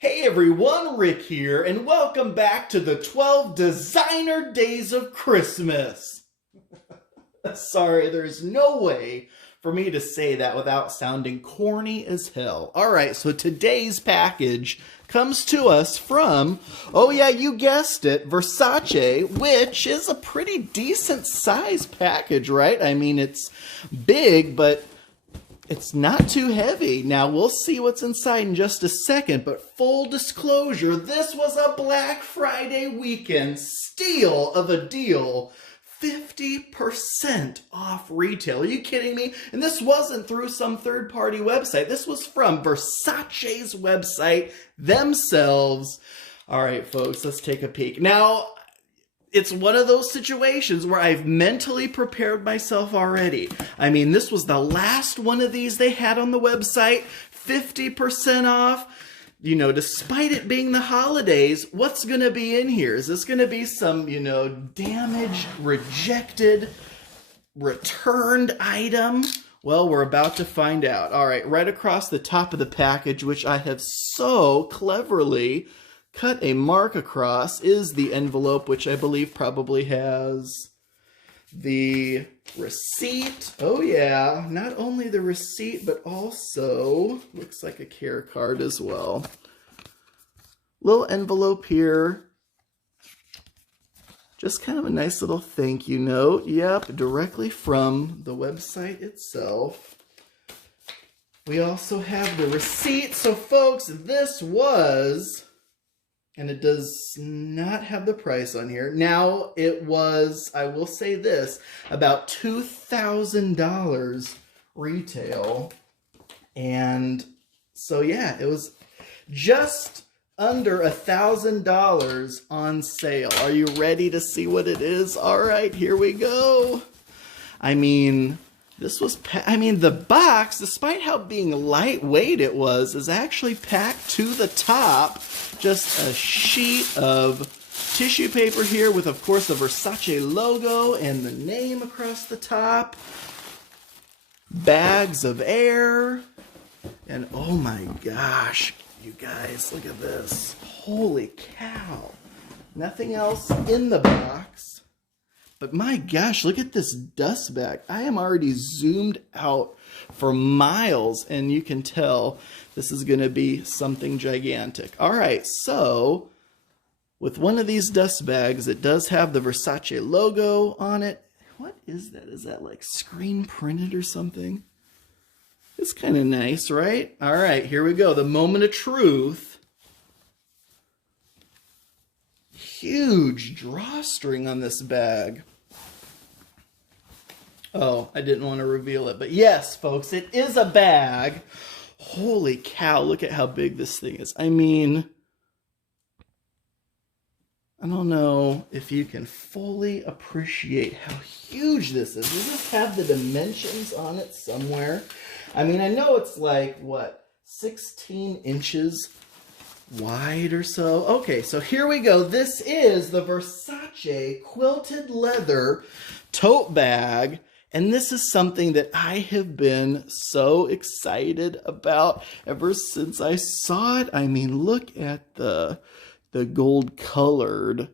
Hey everyone, Rick here, and welcome back to the 12 Designer Days of Christmas. Sorry, there's no way for me to say that without sounding corny as hell. Alright, so today's package comes to us from, oh yeah, you guessed it, Versace, which is a pretty decent size package, right? I mean, it's big, but it's not too heavy. Now, we'll see what's inside in just a second, but full disclosure, this was a Black Friday weekend steal of a deal. 50% off retail. Are you kidding me? And this wasn't through some third-party website. This was from Versace's website themselves. All right, folks, let's take a peek. Now, it's one of those situations where I've mentally prepared myself already. I mean, this was the last one of these they had on the website, 50% off. You know, despite it being the holidays, what's going to be in here? Is this going to be some, you know, damaged, rejected, returned item? Well, we're about to find out. All right, right across the top of the package, which I have so cleverly cut a mark across, is the envelope, which I believe probably has the receipt. Oh yeah, not only the receipt, but also looks like a care card as well. Little envelope here. Just kind of a nice little thank you note. Yep, directly from the website itself. We also have the receipt. So folks, this was, and it does not have the price on here. Now, it was, I will say this, about $2,000 retail. And so, yeah, it was just under $1,000 on sale. Are you ready to see what it is? All right, here we go. I mean, this was, the box, despite how being lightweight it was, is actually packed to the top. Just a sheet of tissue paper here with, of course, the Versace logo and the name across the top. Bags of air. And oh my gosh, you guys, look at this. Holy cow. Nothing else in the box. But my gosh, look at this dust bag. I am already zoomed out for miles, and you can tell this is going to be something gigantic. All right, so with one of these dust bags, it does have the Versace logo on it. What is that? Is that like screen printed or something? It's kind of nice, right? All right, here we go. The moment of truth. Huge drawstring on this bag. Oh, I didn't want to reveal it, but yes, folks, it is a bag. Holy cow, look at how big this thing is. I mean, I don't know if you can fully appreciate how huge this is. Does this have the dimensions on it somewhere? I mean, I know it's like, what, 16 inches wide or so? Okay, so here we go. This is the Versace Quilted Leather Tote Bag. And this is something that I have been so excited about ever since I saw it. I mean, look at the gold colored,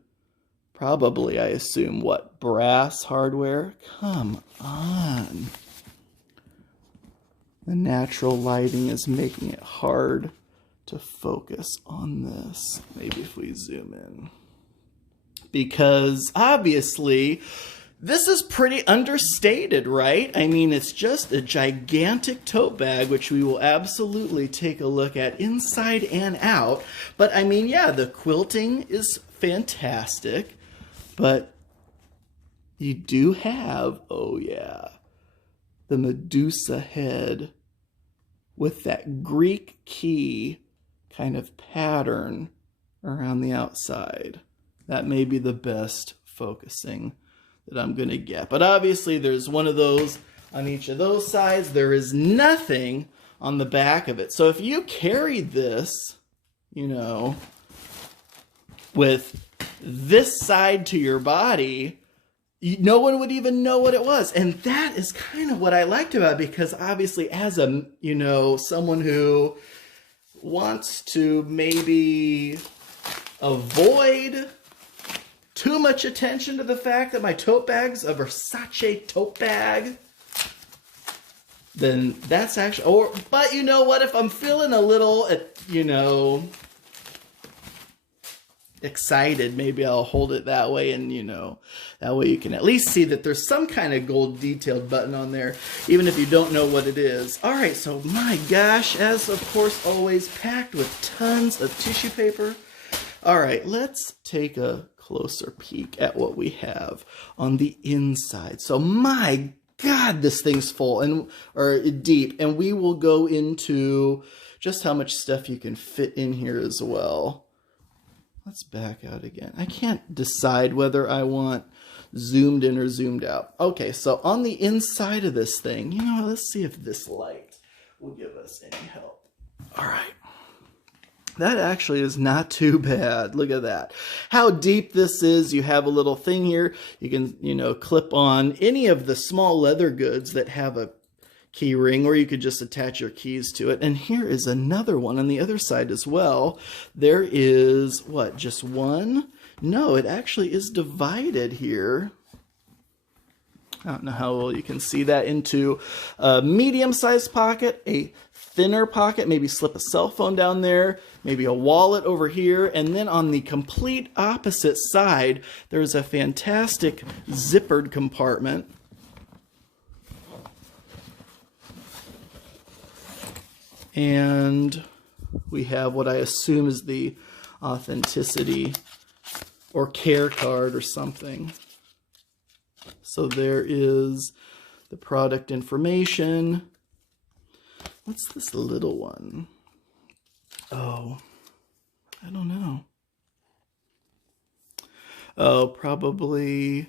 probably, I assume, what, brass hardware? Come on. The natural lighting is making it hard to focus on this. Maybe if we zoom in. Because obviously, this is pretty understated, right? I mean, it's just a gigantic tote bag, which we will absolutely take a look at inside and out. But I mean, yeah, the quilting is fantastic, but you do have, oh yeah, the Medusa head with that Greek key kind of pattern around the outside. That may be the best focusing that I'm going to get. But obviously there's one of those on each of those sides. There is nothing on the back of it. So if you carried this, you know, with this side to your body, no one would even know what it was. And that is kind of what I liked about it, because obviously as a, you know, someone who wants to maybe avoid too much attention to the fact that my tote bag's a Versace tote bag, then that's actually, but you know what, if I'm feeling a little, you know, excited, maybe I'll hold it that way, and you know, that way you can at least see that there's some kind of gold detailed button on there, even if you don't know what it is. All right, so my gosh, as of course always, packed with tons of tissue paper. All right, let's take a closer peek at what we have on the inside. So my God, this thing's full or deep, and we will go into just how much stuff you can fit in here as well. Let's back out again. I can't decide whether I want zoomed in or zoomed out. Okay, so on the inside of this thing, you know, let's see if this light will give us any help. All right. That actually is not too bad. Look at that. How deep this is. You have a little thing here. You can, you know, clip on any of the small leather goods that have a key ring, or you could just attach your keys to it. And here is another one on the other side as well. There is, what, just one? No, it actually is divided here. I don't know how well you can see that, into a medium-sized pocket, a thinner pocket, maybe slip a cell phone down there, maybe a wallet over here, and then on the complete opposite side, there's a fantastic zippered compartment. And we have what I assume is the authenticity or care card or something. So there is the product information. What's this little one? Oh, I don't know. Oh, probably,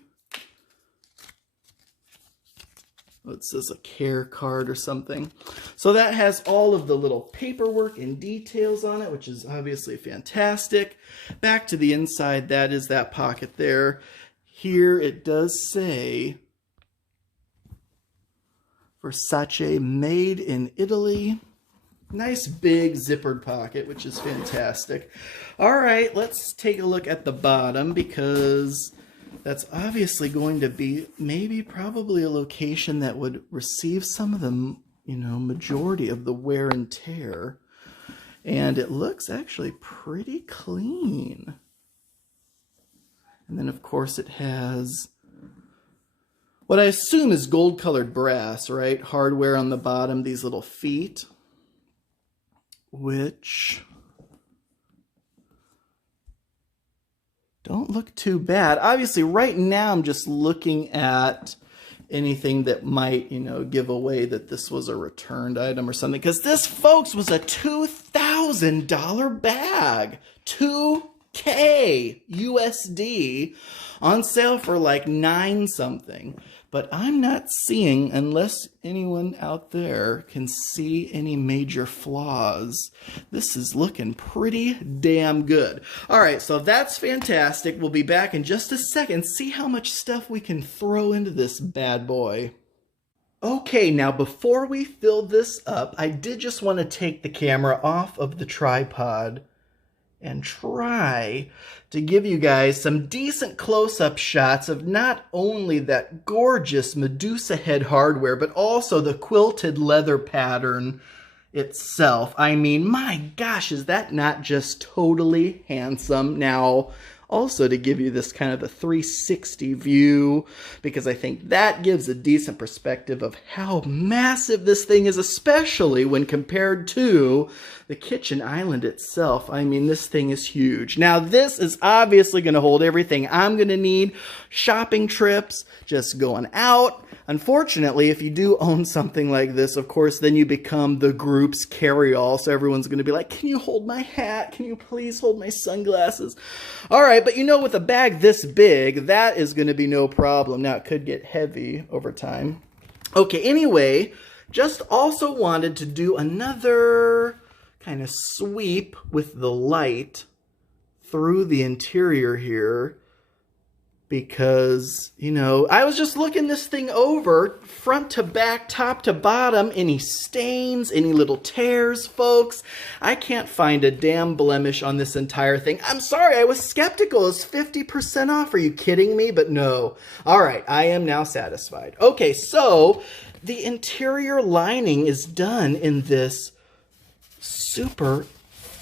it says a care card or something. So that has all of the little paperwork and details on it, which is obviously fantastic. Back to the inside, that is that pocket there. Here it does say Versace made in Italy. Nice big zippered pocket, which is fantastic. All right, let's take a look at the bottom, because that's obviously going to be probably a location that would receive some of the, you know, majority of the wear and tear. And it looks actually pretty clean. And then, of course, it has what I assume is gold-colored brass, right? Hardware on the bottom, these little feet, which don't look too bad. Obviously, right now, I'm just looking at anything that might, you know, give away that this was a returned item or something. Because this, folks, was a $2,000 bag. $2K USD on sale for like $9 something. But I'm not seeing, unless anyone out there can see any major flaws, this is looking pretty damn good. All right, so that's fantastic. We'll be back in just a second, see how much stuff we can throw into this bad boy. Okay, now before we fill this up, I did just want to take the camera off of the tripod and try to give you guys some decent close-up shots of not only that gorgeous Medusa head hardware, but also the quilted leather pattern itself. I mean, my gosh, is that not just totally handsome? Now, also to give you this kind of a 360 view, because I think that gives a decent perspective of how massive this thing is, especially when compared to the kitchen island itself. I mean, this thing is huge. Now, this is obviously going to hold everything I'm going to need. Shopping trips, just going out. Unfortunately, if you do own something like this, of course, then you become the group's carry-all. So everyone's going to be like, can you hold my hat? Can you please hold my sunglasses? All right, but you know, with a bag this big, that is going to be no problem. Now, it could get heavy over time. Okay, anyway, just also wanted to do another kind of sweep with the light through the interior here. because, you know, I was just looking this thing over front to back, top to bottom. Any stains, any little tears, folks? I can't find a damn blemish on this entire thing. I'm sorry, I was skeptical. It's 50% off. Are you kidding me? But no. All right, I am now satisfied. Okay, so the interior lining is done in this super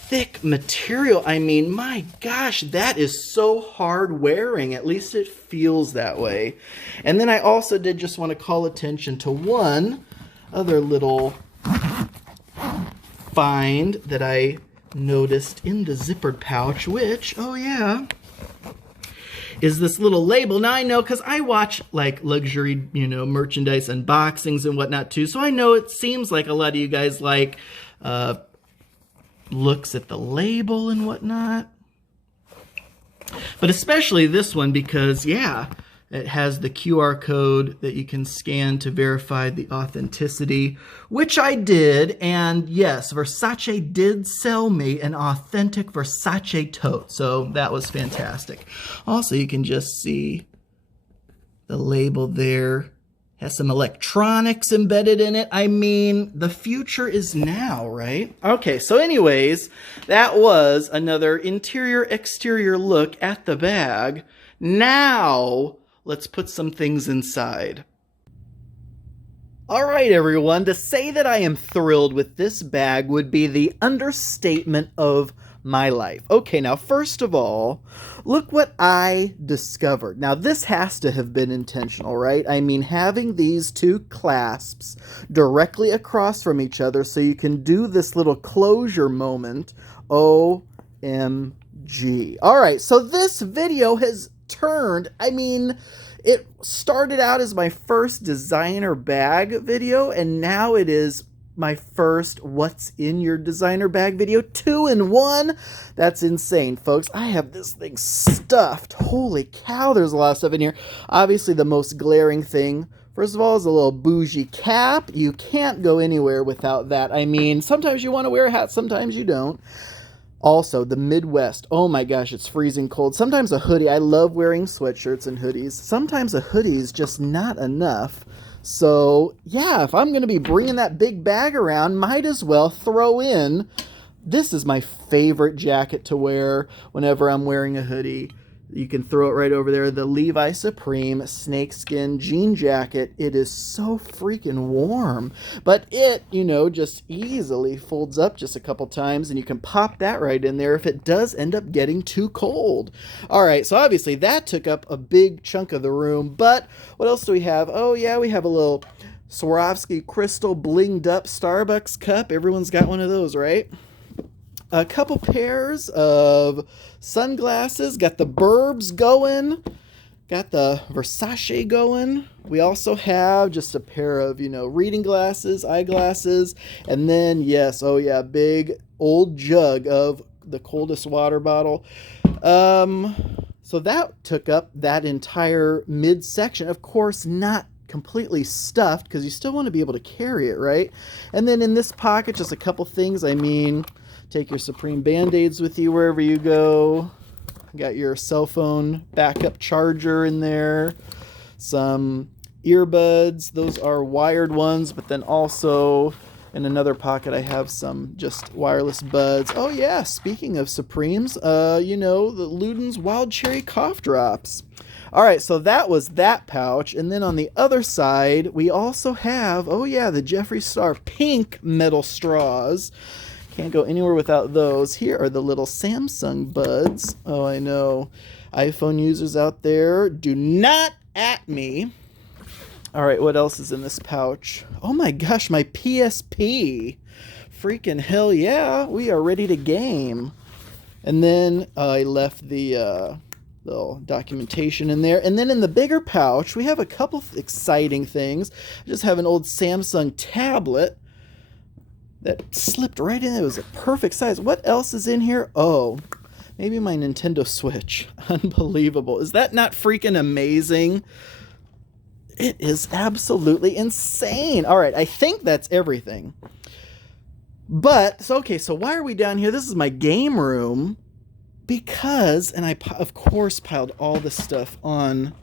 thick material. I mean, my gosh, that is so hard wearing. At least it feels that way. And then I also did just want to call attention to one other little find that I noticed in the zippered pouch, which, oh yeah, is this little label. Now I know, because I watch like luxury, you know, merchandise unboxings and whatnot too, so I know it seems like a lot of you guys like looks at the label and whatnot. But especially this one because, yeah, it has the QR code that you can scan to verify the authenticity, which I did. And yes, Versace did sell me an authentic Versace tote. So that was fantastic. Also, you can just see the label there. Has some electronics embedded in it. I mean, the future is now, right? Okay, so anyways, that was another interior-exterior look at the bag. Now, let's put some things inside. All right, everyone, to say that I am thrilled with this bag would be the understatement of my life. Okay, now, first of all, look what I discovered. Now, this has to have been intentional, right? I mean, having these two clasps directly across from each other so you can do this little closure moment. OMG. All right, so this video has turned, I mean, it started out as my first designer bag video, and now it is my first what's in your designer bag video, 2 in 1. That's insane, folks. I have this thing stuffed. Holy cow, there's a lot of stuff in here. Obviously, the most glaring thing, first of all, is a little bougie cap. You can't go anywhere without that. I mean, sometimes you want to wear a hat, sometimes you don't. Also, the Midwest. Oh my gosh, it's freezing cold. Sometimes a hoodie. I love wearing sweatshirts and hoodies. Sometimes a hoodie is just not enough. So, yeah, if I'm going to be bringing that big bag around, might as well throw in, this is my favorite jacket to wear whenever I'm wearing a hoodie. You can throw it right over there. The Levi Supreme snakeskin jean jacket. It is so freaking warm. But it, you know, just easily folds up just a couple times, and you can pop that right in there if it does end up getting too cold. All right, so obviously that took up a big chunk of the room. But what else do we have? Oh, yeah, we have a little Swarovski crystal blinged up Starbucks cup. Everyone's got one of those, right? A couple pairs of sunglasses. Got the Burbs going. Got the Versace going. We also have just a pair of, you know, reading glasses, eyeglasses. And then, yes, oh yeah, big old jug of the coldest water bottle. So that took up that entire midsection. Of course, not completely stuffed because you still want to be able to carry it, right? And then in this pocket, just a couple things. I mean, take your Supreme Band-Aids with you wherever you go. Got your cell phone backup charger in there. Some earbuds. Those are wired ones, but then also in another pocket I have some just wireless buds. Oh yeah, speaking of Supremes, you know, the Luden's Wild Cherry Cough Drops. All right, so that was that pouch. And then on the other side, we also have, oh yeah, the Jeffree Star pink metal straws. Can't go anywhere without those. Here are the little Samsung buds. Oh, I know. iPhone users out there, do not at me. All right, what else is in this pouch? Oh my gosh, my PSP. Freaking hell yeah, we are ready to game. And then I left the little documentation in there. And then in the bigger pouch, we have a couple exciting things. I just have an old Samsung tablet that slipped right in. It was a perfect size. What else is in here? Oh, maybe my Nintendo Switch. Unbelievable. Is that not freaking amazing? It is absolutely insane. All right, I think that's everything. But, so okay, so why are we down here? This is my game room. because, and I, of course, piled all this stuff on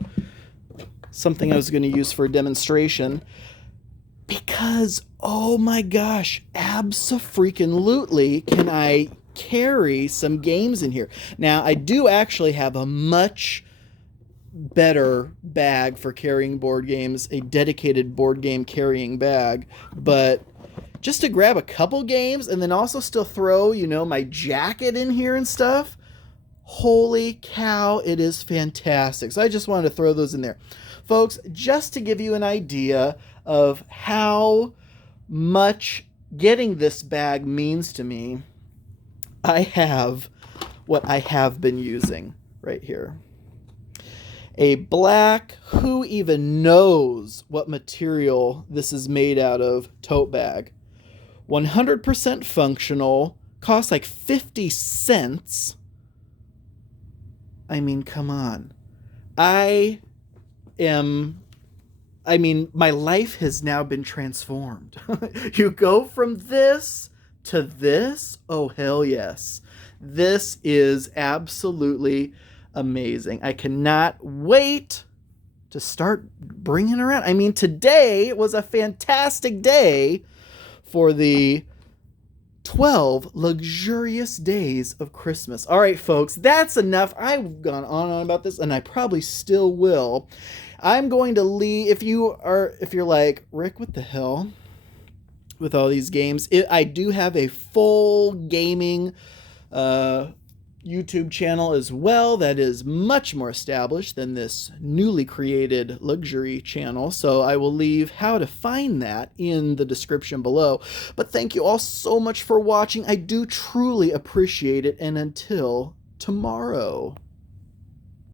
something I was going to use for a demonstration, because, oh my gosh, abso-freaking-lutely can I carry some games in here. Now, I do actually have a much better bag for carrying board games, a dedicated board game carrying bag, but just to grab a couple games and then also still throw, you know, my jacket in here and stuff, holy cow, it is fantastic. So I just wanted to throw those in there. Folks, just to give you an idea of how much getting this bag means to me, I have what I have been using right here. A black, who even knows what material this is made out of, tote bag. 100% functional, costs like 50 cents. I mean, come on. My life has now been transformed. You go from this to this? Oh, hell yes. This is absolutely amazing. I cannot wait to start bringing around. I mean, today was a fantastic day for the 12 luxurious days of Christmas. All right, folks, that's enough. I've gone on and on about this, and I probably still will. I'm going to leave. If you're like, Rick, what the hell with all these games? I do have a full gaming YouTube channel as well that is much more established than this newly created luxury channel. So I will leave how to find that in the description below. But thank you all so much for watching. I do truly appreciate it. And until tomorrow.